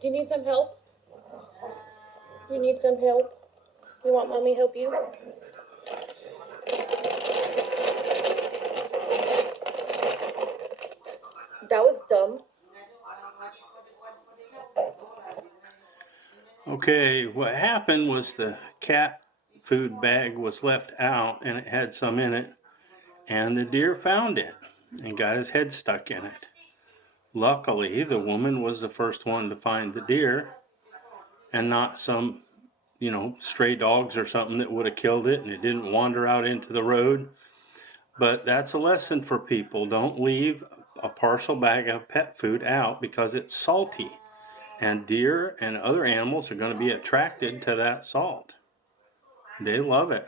Do you need some help? You need some help? You want mommy to help you? That was dumb. Okay, what happened was the cat food bag was left out and it had some in it, and the deer found it and got his head stuck in it. Luckily, the woman was the first one to find the deer and not some, stray dogs or something that would have killed it and it didn't wander out into the road. But that's a lesson for people. Don't leave a partial bag of pet food out because it's salty. And deer and other animals are going to be attracted to that salt. They love it.